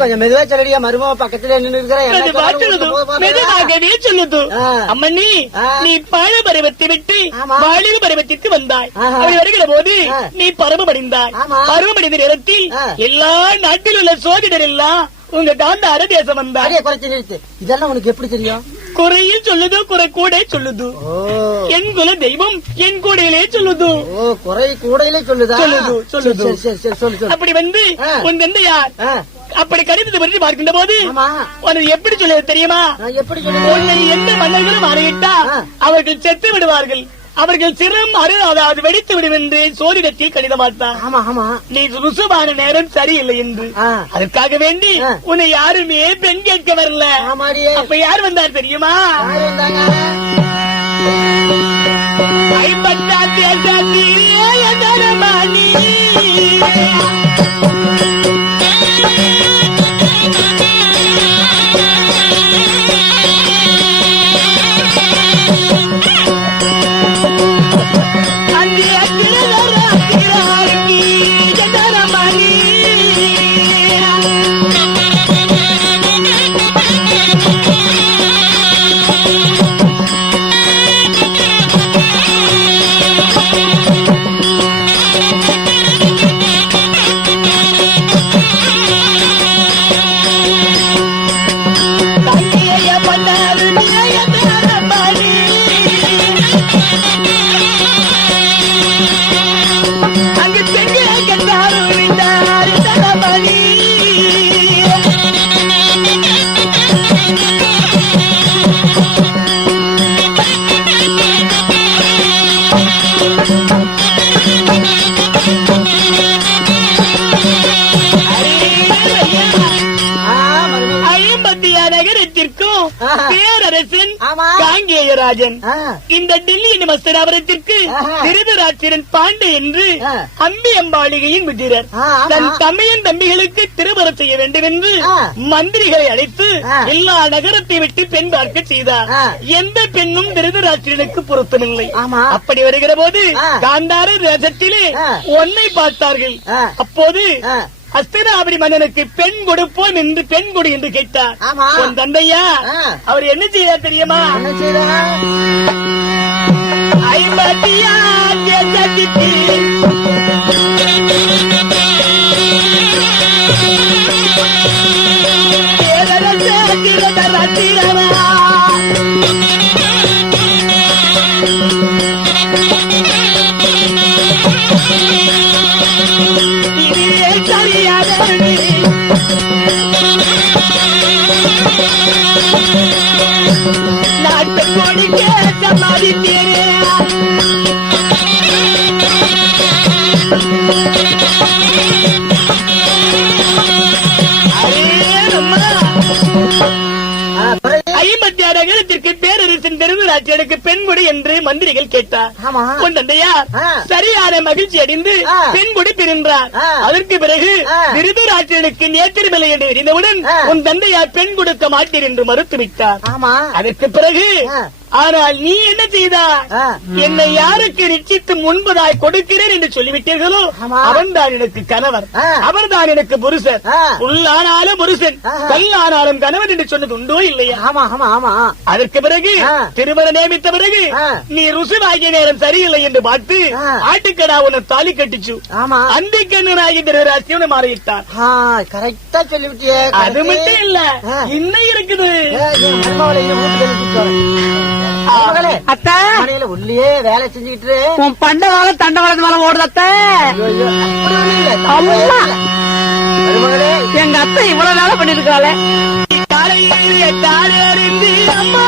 கொஞ்சம் மெதுவா சொல்லடியா, மருமக பக்கத்துல நின்று சொல்லுது. அம்மண்ணி, நீ பழ பருவத்தை விட்டு வாலிப பருவத்திற்கு வந்தாய். அப்படி வருகிற போது நீ பருவமடைந்தாய். பருவமடைந்த நேரத்தில் எல்லா நாட்டில் உள்ள சோதிடர் எல்லாம் உங்க காந்தார தேசம் வந்தாய். இதெல்லாம் உனக்கு எப்படி தெரியும்? குறையில் சொல்லுது, குறை கூட சொல்லுது. என் குல தெய்வம் என் கூடையிலே சொல்லுது. குறை கூடையிலே சொல்லுதா? சொல்லுது. அப்படி வந்து உன் தந்தையார் அப்படி கடிதத்தை பற்றி பார்க்கின்ற போது உனக்கு எப்படி சொல்லுவது தெரியுமா? உன்னை எந்த மன்னர்களும் அறையிட்டா அவர்கள் செத்து விடுவார்கள், அவர்கள் சிரம் அதாவது வெடித்து விடும் என்று சோதிடத்தில் கடிதமாட்டான். நீ ருசுவான நேரம் சரியில்லை என்று அதற்காக வேண்டி உன்னை யாருமே பெண் கேட்க வரல. அப்ப யார் வந்தார் தெரியுமா? காங்கேயராஜன் இந்த டெல்லி மஸ்தராபுரத்திற்கு திருதராட்சியன் பாண்டே என்று அம்பி அம்பாளிகையின் விஜயர் தன் தமையன் தம்பிகளுக்கு திருமணம் செய்ய வேண்டும் என்று மந்திரிகளை அழைத்து எல்லா நகரத்தை விட்டு பெண் பார்க்க செய்தார். எந்த பெண்ணும் திருதராட்சியனுக்கு பொருத்தமில்லை. அப்படி வருகிற போது காந்தார தேசத்திலே ஒன்னை பார்த்தார்கள். அப்போது ஹஸ்தினாபுரி மன்னனுக்கு பெண் கொடுப்போம் என்று பெண் கொடு என்று கேட்டார். உன் தந்தையா அவர் என்ன செய்தார் தெரியுமா? நாட்டு கொடி கேட்ட மதித்தீரே ஐம்பத்தி ஆறு நகரத்திற்கு பேரரசின் திருதராட்சியனுக்கு பெண்குடி என்று மந்திரிகள் கேட்டார். உன் தந்தையார் சரியான மகிழ்ச்சி அடைந்து பெண்குடி பிரிந்தார். அதற்கு பிறகு திருதராட்சியனுக்கு நேத்திரமில்லை என்று எரிந்தவுடன் உன் தந்தையார் பெண் கொடுக்க மாட்டீர் என்று மறுத்துவிட்டார். அதற்கு பிறகு ஆனால் நீ என்ன செய்தா? என்னை யாருக்கு நிச்சயித்து முன்பதாய் கொடுக்கிறேன் என்று சொல்லிவிட்டீர்களோ அவன் தான் எனக்கு கணவர், அவர் தான் எனக்கு புருஷன். புல்லானாலும் புருஷன், கல்லானாலும் கணவன் என்று சொன்னது உண்டோ இல்லையா? அதற்கு பிறகு திருமணம் நியமித்த பிறகு நீ ருசுவாகிய நேரம் சரியில்லை என்று பார்த்து ஆட்டுக்கடா உன்னை தாலி கட்டிச்சு. அந்த கண்ணனாகி திருராசியம் மாறிவிட்டான். கரெக்டா சொல்லிவிட்டியே. அது மட்டும் இல்ல, இன்னும் இருக்குது. அத்தா உள்ளே வேலை செஞ்சுக்கிட்டு உன் பண்ட காலம் தண்ட வளர்ந்து மேல ஓடுது அத்தை. எங்க அத்தை இவ்வளவு வேலை பண்ணிருக்காளே. அம்மா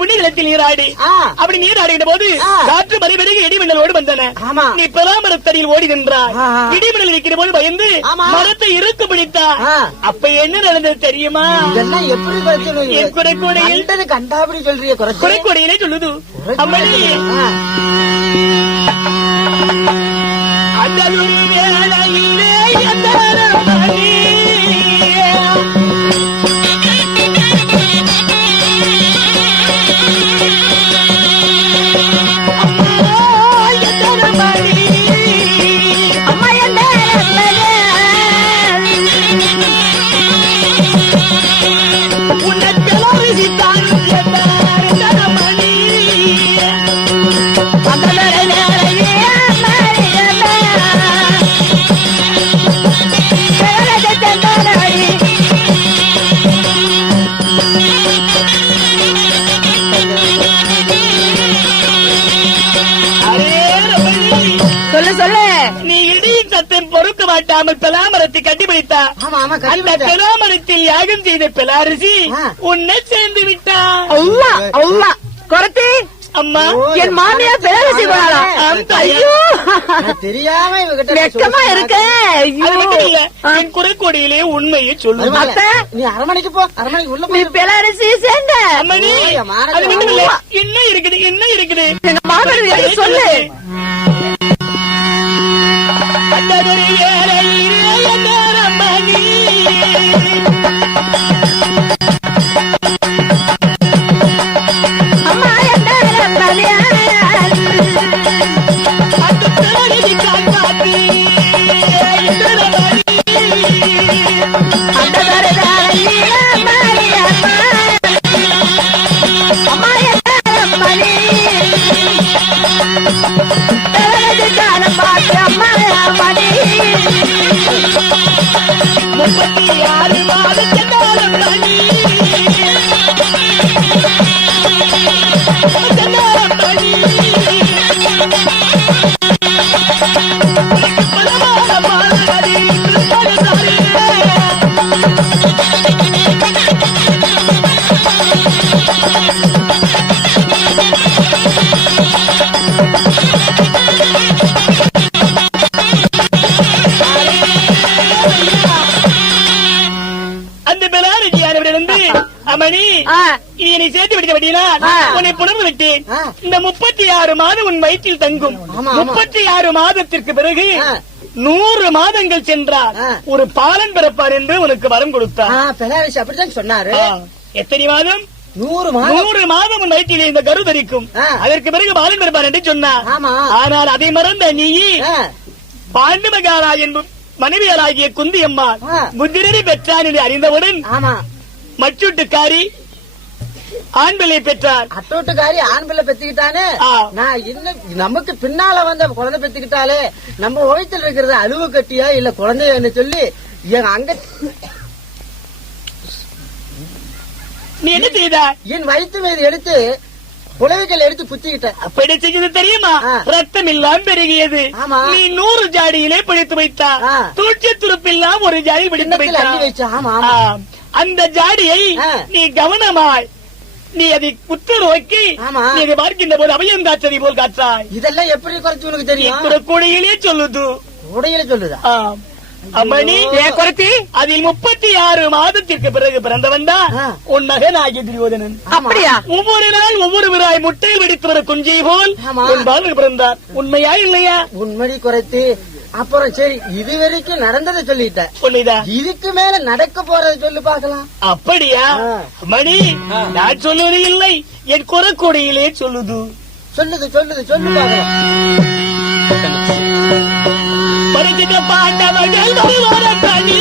புண்ணியத்தில் நீராடி அப்படி நீராடுகின்ற போது காற்று மறைபெருகி இடிமின்னலோடு வந்தன. நீ பராமரத்தடியில் ஓடி நின்றாய். இடிமின்னல் இருக்கிற போது பயந்து மரத்தை இறுக்கு பிடித்தார். அப்ப என்ன நடந்தது தெரியுமா? கண்டாபடி சொல்றிய குறைக்கொடையிலே சொல்லுது. அம்மணி அந்த பொறுக்க மாட்டாமல் பெலாமரத்தை கட்டிப்பிடித்தா. அந்த பெலாமரத்தில் யாகம் செய்த பெலாரிசி உன்னை சேர்ந்து விட்டா. குறத்தி அம்மா என் மாமியா பேரரசி ஐயோ தெரியாம வெக்கமா இருக்க. என் குறைக்கொடியிலே உண்மையை சொல்லு. நீ அரமனைக்கு போ. அரமனைக்கு உள்ள நீ பேரரசி சேர்ந்த அம்மனி அது மட்டும் இல்ல, என்ன இருக்குது என்ன இருக்குது எங்க மாமனார் சொல்லு. இருந்து அம்மணி என்னை சேர்த்து விடுக்க வேண்டியனா உன்னை புணர்ந்து விட்டேன். இந்த 36 மாதம் உன் வயிற்றில் தங்கும். 36 மாதத்திற்கு பிறகு 100 மாதங்கள் சென்றார் ஒரு பாலன் பிறப்பார் என்று உனக்கு வரம் கொடுத்தார். அப்படித்தான் சொன்னாரு. எத்தனை மாதம்? 100 மாதம் உன் வயிற்றிலே இந்த கரு தரிக்கும். அதற்கு பிறகு பாலன் பிறப்பார் என்று சொன்னார். ஆனால் அதை மறந்த நீ பாண்டுமகாரா என்பும் மனைவியராகிய குந்தி அம்மா முதிரை பெற்றான் என்று அறிந்தவுடன் மச்சுட்டுக்காரி ஆண் பிள்ளை பெற்றார். அட்டோட்டுக்காரி ஆண் பிள்ளை பெத்துக்கிட்டானே, நான் இன்னும் நமக்கு பின்னால வந்த குழந்தை பெத்துக்கிட்டாலே நம்ம வயிற்றில் இருக்கிறது அழுவு கட்டியா இல்ல குழந்தைன்னு சொல்லி அங்க நீ என்ன செய்த? என் வயிற்று மீது எடுத்து புலவைகள் எடுத்து குத்திக்கிட்டேன். அப்படி செய்தது தெரியுமா? ரத்தம் எல்லாம் பெருகியது. நீ 100 ஜாடியிலே பிடித்து வைத்தா, தூட்சி துருப்பெல்லாம் ஒரு ஜாடி பிடித்து வைத்தா. அந்த ஜாடியை நீ கவனமாய் நீ அதை குத்து நோக்கி நீ அதை பார்க்கின்ற போது அபயம் காற்றதை போல் காற்றாய். இதெல்லாம் எப்படி குறைச்சு உனக்கு தெரியும்? கூடையிலே சொல்லுது. கூடையிலே சொல்லுதா? அம்மணி குறைச்சி அதில் 36 மாதத்திற்கு பிறகு பிறந்தவன் தான் உன் மகன் ஆகிய துரியோதனன். அப்படியா? ஒவ்வொரு நாள் ஒவ்வொரு விராய் முட்டையில் வெடித்து வர குஞ்சை போல் உன் பாலன் பிறந்தார். உண்மையா இல்லையா? உண்மடி குறைத்து. அப்புறம் சரி, இது வரைக்கும் நடந்ததை சொல்லிட்ட. உண்மைதான். இதுக்கு மேல நடக்க போறதை சொல்லு பாக்கலாம். அப்படியா? மணி நான் சொல்லுவது இல்லை, என் குறக்கூடையிலே சொல்லுது. சொல்லுது சொல்லுது சொல்லு பாக்கலாம். பரிசித்த பாண்டவர்கள் வருவார தனி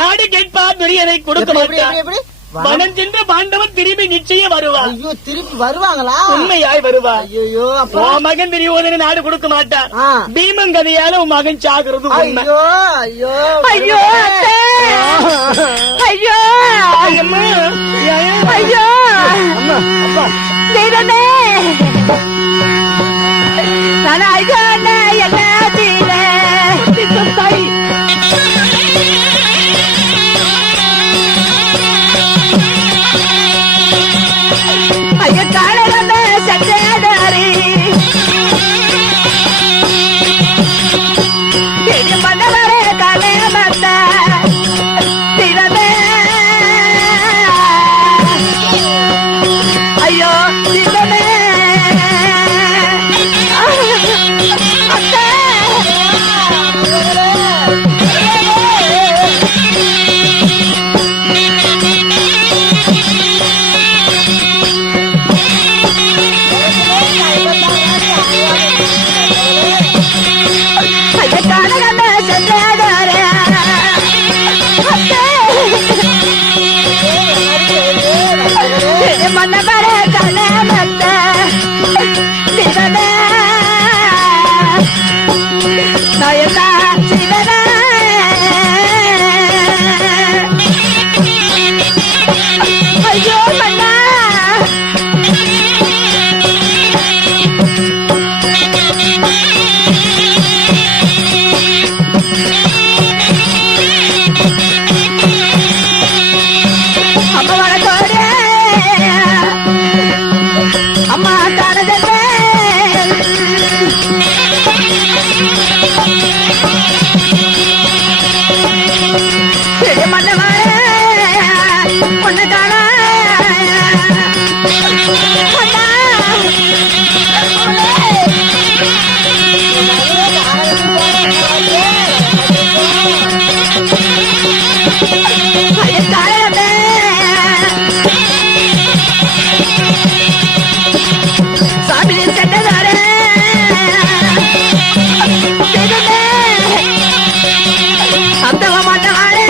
நாடு கேட்பார் துரியனை கொடுக்க மாட்டார். மனம் சென்ற பாண்டவன் திரும்பி நிச்சயம் வருவார். ஐயோ, திரும்பி வருவாங்களா? உண்மையாய் வருவார். ஐயோ, உன் மகன் துரியோதனை நாடு கொடுக்க மாட்டார். பீமன் கதையால உன் மகன் சாகிறது. ஐயோ ஐயோ ஐயோ ஐயோ ஐயோ வீரனே நானாய்கானே எல்லாத்திலே தாய் ஐயா காலரன சட்டேடாரி இது மன்னவரே காலே மத்த திரதே ஐயோ திரதே அத்தே மன்னவரே காலே மத்த திரதே நயனா சிவனே ஐயோ மன்னா அம்மா வணக்கோரே அம்மா தானதே மன்னவரே பொண்ணு தான சாமி செட்டதாரே அந்த மாட்டாரே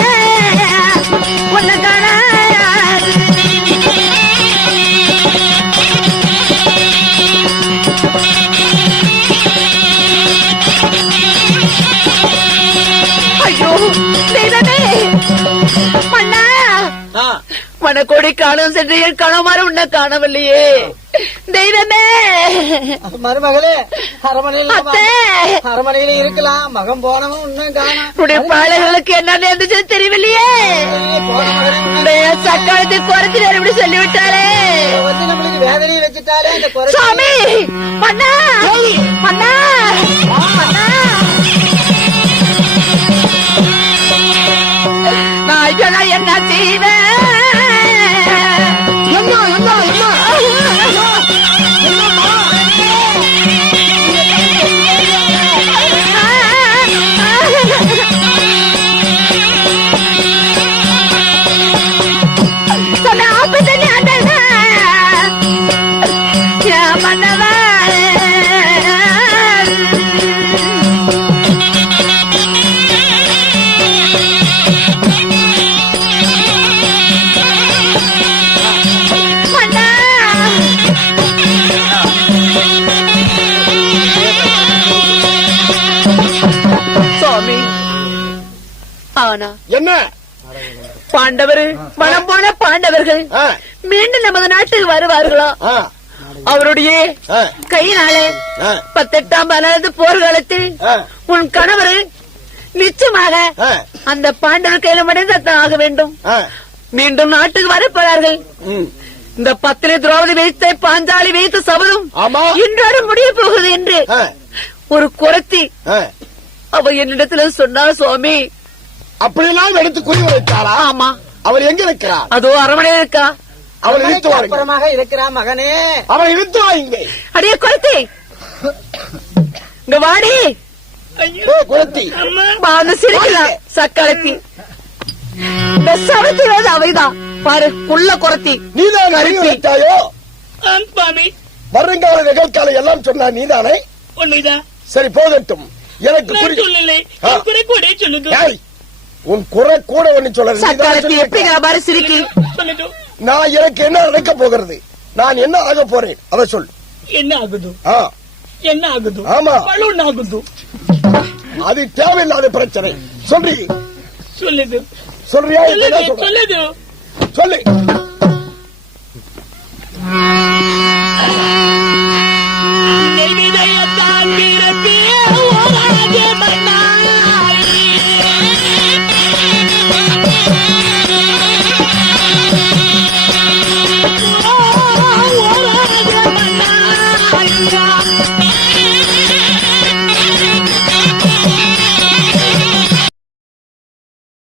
மனக்கோடி காணும் சென்று என் கணவன் உன்னை காணவில்லையே தெய்வமே. மருமகளே அரமனையில இருக்கலாம், மகன் போனவன் இன்னும் காணும். பாடல்களுக்கு என்ன நேர்ந்துச்சு தெரியவில்லையே. சக்காலத்தை குறைச்சு எப்படி சொல்லிவிட்டாரே. நம்மளுக்கு வேதனையை வச்சுட்டாலே அந்த சுவாமி. மன்னா மன்னா மன்னா, நான் என்ன செய்வேன்? என்ன பாண்டவர் மனம் போன பாண்டவர்கள் மீண்டும் நமது நாட்டுக்கு வருவார்களோ? அவருடைய கையினாலே 18ஆம் ஆண்டு போர்க்காலத்தில் உன் கணவர் நிச்சயமாக அந்த பாண்டவர் கையில மனிதத்தான் ஆக வேண்டும். மீண்டும் நாட்டுக்கு வரப்போறார்கள். இந்த 10 திரௌபதி வைத்த பாஞ்சாலி வைத்த சபதம் இன்றோடு முடிய போகுது என்று ஒரு குரத்தி அவ என்னிடத்துல சொன்னா சுவாமி. அப்படியெல்லாம் எடுத்து குறி வைத்தாரா? ஆமா. அவர் எங்க இருக்கிறார்? அதோ அரமனை இருக்கா. அவள் இழுத்துவாரமாக இருக்கிறான் மகனே. அவள் இழுத்துவா இங்கே. அடியே குரத்தி, இங்க வாடி. குரத்தி சிரிக்கலாம் சக்காலத்தி. இந்த சவத்தினது அவைதான் பாரு. குள்ள குரத்தி நீதான் அறிவு வைத்தாயோ? சுவாமி, வருங்கால நிகழ்கால எல்லாம் சொன்னா நீதானே? உண்மைதான். சரி போகட்டும். எனக்கு உன் குறை கூட ஒண்ணு சக்காலத்தி எப்படி பாரு சிரிக்கி. நான் எனக்கு என்ன நடக்க போகிறது, நான் என்ன ஆக போறேன் அத சொல். என்ன ஆகுது? என்ன ஆகுது? ஆமா, ஆகுது. அது தேவையில்லாத பிரச்சனை. சொல்றி சொல்லுது. சொல்றியா? சொல்லுது. சொல்லு.